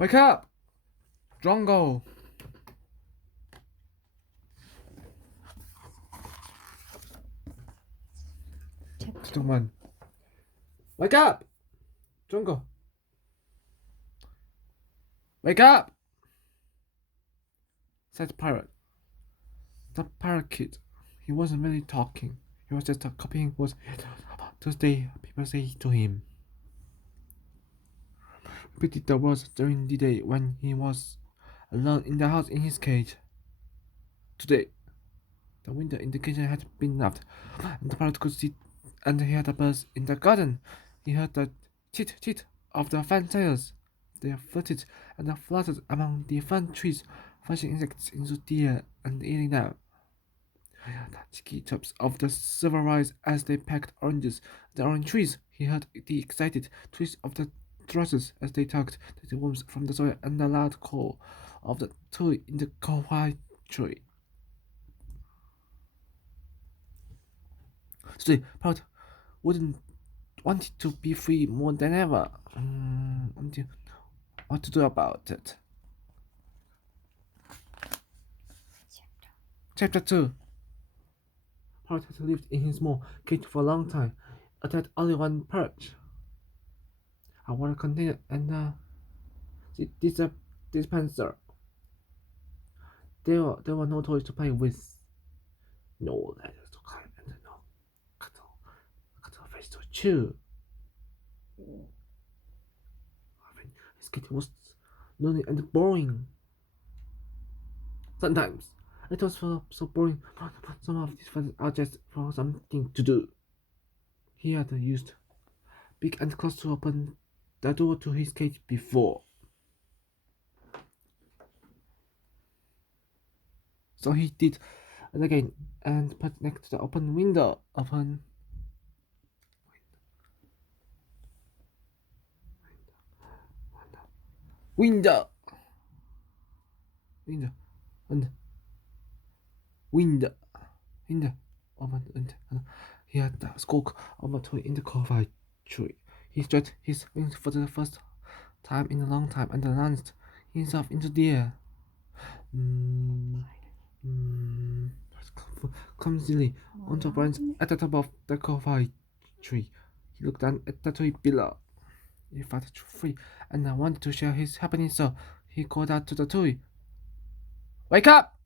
Wake up! Drongo! Chapter 1. Wake up! Drongo! Wake up! Said the pirate. The parakeet. He wasn't really talking. He was just copying what Tuesday people say to him. Repeated the words during the day when he was alone in the house in his cage. Today, the window indication had been left, and the parrot could see and hear the birds in the garden. He heard the chit-chit of the fantails. They fluttered and fluttered among the fern trees, flushing insects into the air and eating them. He heard the cheeky chirps of the silver rice as they pecked oranges. The orange trees. He heard the excited twist of the thrushes as they tugged the worms from the soil and the loud call of the toy in the cocoa tree. Today, Parrot wouldn't wanted to be free more than ever. What to do about it? Chapter 2. Parrot had lived in his small cage for a long time. It had only one perch, a water container, and a dispenser. There were no toys to play with, no letters to climb, and no cuttlefish to chew. His cage was lonely and boring. Sometimes it was so boring. Some of these friends are just for something to do. He had used big and close to open the door to his cage before. So he did it again and put next to the open window. Window and open and he had the skulk of a toy in the cover tree. He stretched his wings for the first time in a long time and launched himself into the air. Clumsily onto a branch at the top of the cover tree. He looked down at the tree below. He felt free and wanted to share his happiness, so he called out to the tree. Wake up!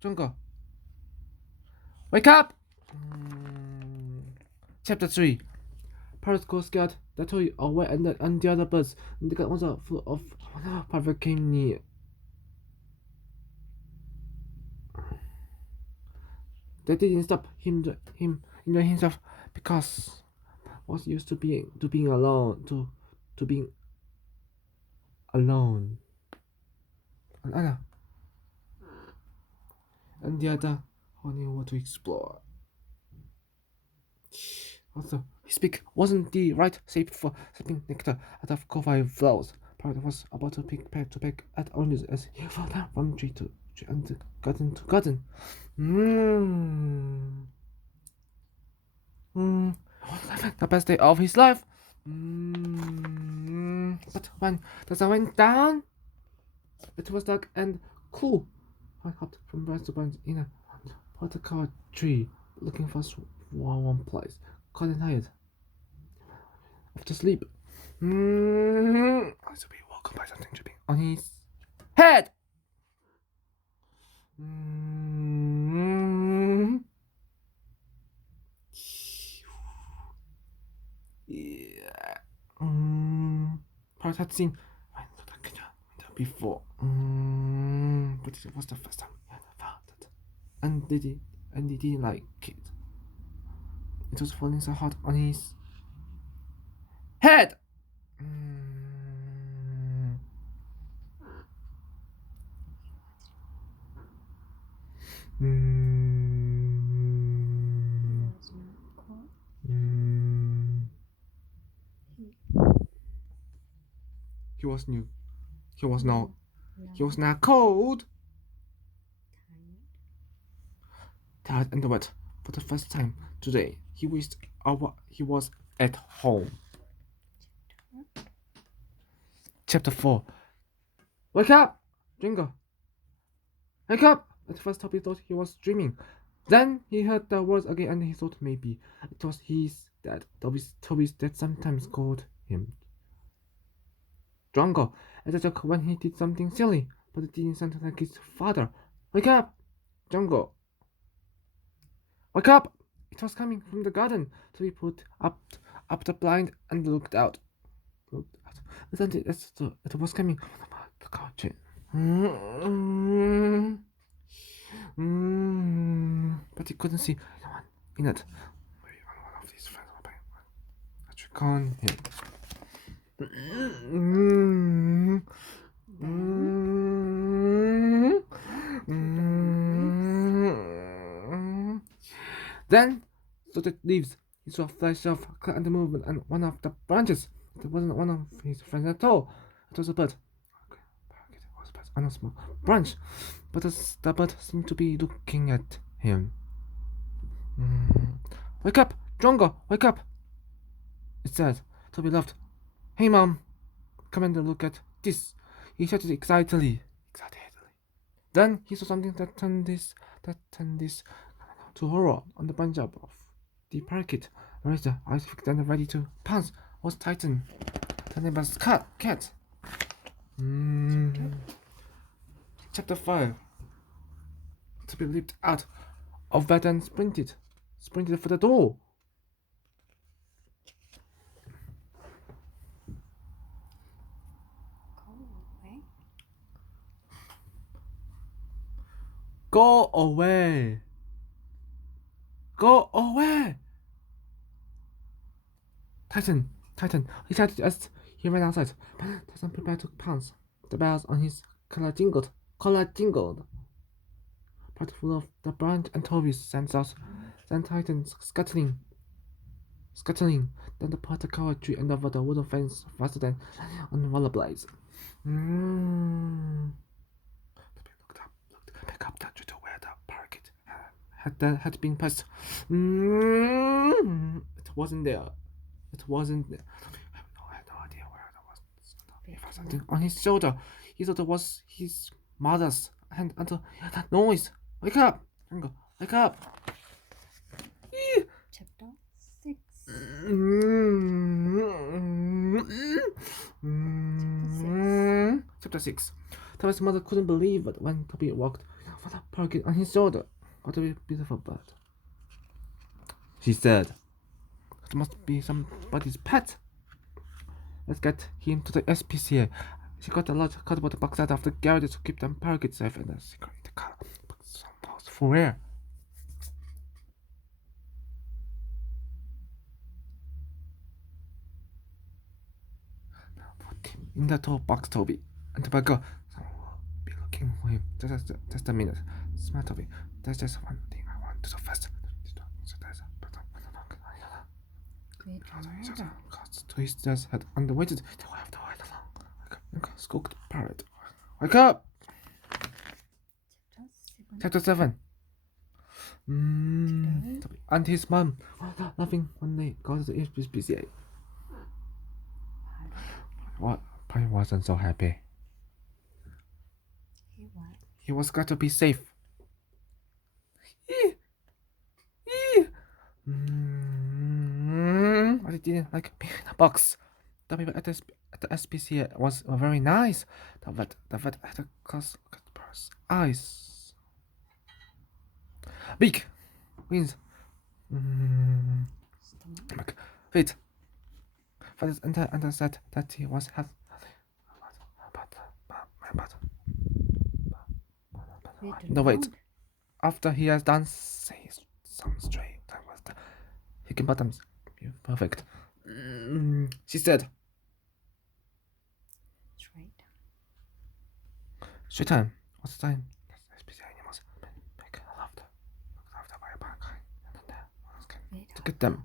Drongo! Wake up! Chapter 3. Parrot got scared. The tree away and the other birds and the gun was full of Parrot came near. They didn't stop him enjoying himself because was used to being alone to being alone. And the other only what to explore. Also, his beak wasn't the right shape for sipping nectar out of coffee flowers. Parrot was about to pick at oranges as he fell down from tree to tree and garden to garden. The best day of his life. But when the sun went down, it was dark and cool. I hopped from branch to branch in a pot-covered tree, looking for one place. Cold and tired. After sleep, I should be woken by something dripping on his head. Yeah. Parrot had seen before, but it was the first time he had felt it, and he didn't like it. It was falling so hard on his head. He was new. He was now cold, tired and wet. For the first time today, he wished he was at home. Chapter 4. Wake up! Drongo! Wake up! At first Toby thought he was dreaming. Then he heard the words again and he thought maybe it was his dad. Toby's dad sometimes called him Drongo as a joke when he did something silly, but it didn't sound like his father. Wake up! Drongo! Wake up! It was coming from the garden. Toby put up the blind and looked out. It was coming from the couch. But he couldn't see anyone in it. Maybe one of his friends will trick on him. Then, so the leaves. He saw a flash of color and movement and one of the branches. It wasn't one of his friends at all. It was a bird. It was a bird on a small branch. But the bird seemed to be looking at him. Wake up! Drongo! Wake up! It said. Toby laughed. Hey, Mom! Come and look at this. He shouted excitedly. Then he saw something that turned this to horror on the branch of the parakeet. Raised the eyes fixed and ready to pounce was Titan. The name was Cat. Chapter 5. Toby leaped out of bed and sprinted for the door. Go away! Go away! Titan! He shouted as he ran outside. Titan prepared to pounce. The bells on his collar jingled. Part full of the branch and Toby's sent out. Then Titan scuttling. Then the part of covered tree and over the wooden fence faster than on rollerblades. Looked back up the tree to where the parakeet had been passed. It wasn't there. I have no idea where it was. He felt something on his shoulder. He thought it was his mother's hand until he heard that noise. Wake up! Drongo, wake up! Chapter 6. Chapter 6. Toby's mother couldn't believe it when Toby walked with a parakeet on his shoulder. What a beautiful bird, she said. It must be somebody's pet. Let's get him to the SPCA. She got a large cardboard box out of the garage to keep the parakeet safe and a secret in the car. But some balls for air. Put him in the tool box, Toby. And tobacco. Someone will be looking for him. Just a minute. Smart Toby. There's just one thing I want to do first. Twist his head and waited till I have to wait along. Squawked parrot. Wake up! Chapter 7. And his mom, laughing when they got to the SPCA. What? Pi wasn't so happy. He was glad to be safe. But he didn't like being in a box. The people at the SPCA was very nice. The vet had a close look at Pearl's eyes. Beak, wings, stomach, feet. Father and said that he was had. No, wait. After he has done say some straight time was the hickey bottoms. Perfect. She said. Straight time. What's the time? SPCA animals make looked after by a park and then to get them.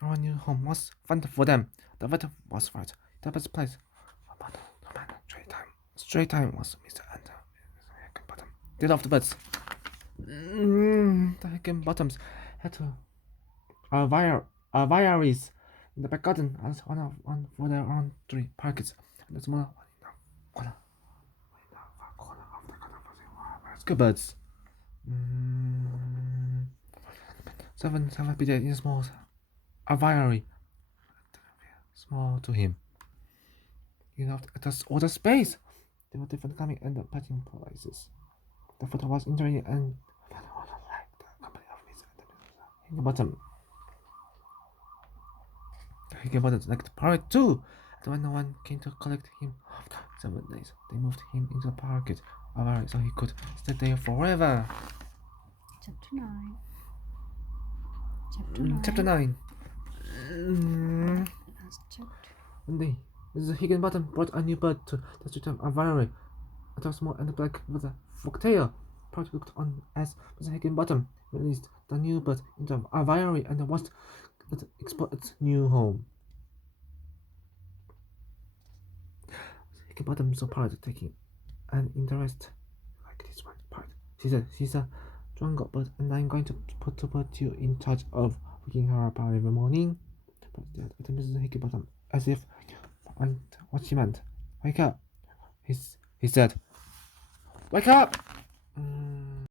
Our new home was fun for them. The vet was right. The best place. But straight time was Mr. Ant. They loved the birds. The Higginbottoms had to viaries in the back garden as one for their own 3 packets, and the smaller one in the corner of the garden for the cupboards. Seven feet in small aviary, small to him. He loved all the space. There were different coming and patching places. The photo was interesting and like the company of Mr. Higginbottom. Higginbottom liked the parrot too. And when no one came to collect him after 7 days, they moved him into the parrot aviary so he could stay there forever. Chapter 9. Chapter 9. Last chapter. One day, Mrs. Higginbottom brought a new bird to the street of aviary. It was small and black with a forked tail. Parrot looked on as Mrs. Higginbottom released the new bird into the aviary and watched it explore its new home. Higginbottom saw Parrot taking an interest like this one. Parrot, she said, she's a Drongo bird, and I'm going to put you in charge of waking her up every morning. But at Mrs. Higginbottom, as if what she meant. Wake up, he said. Wake up!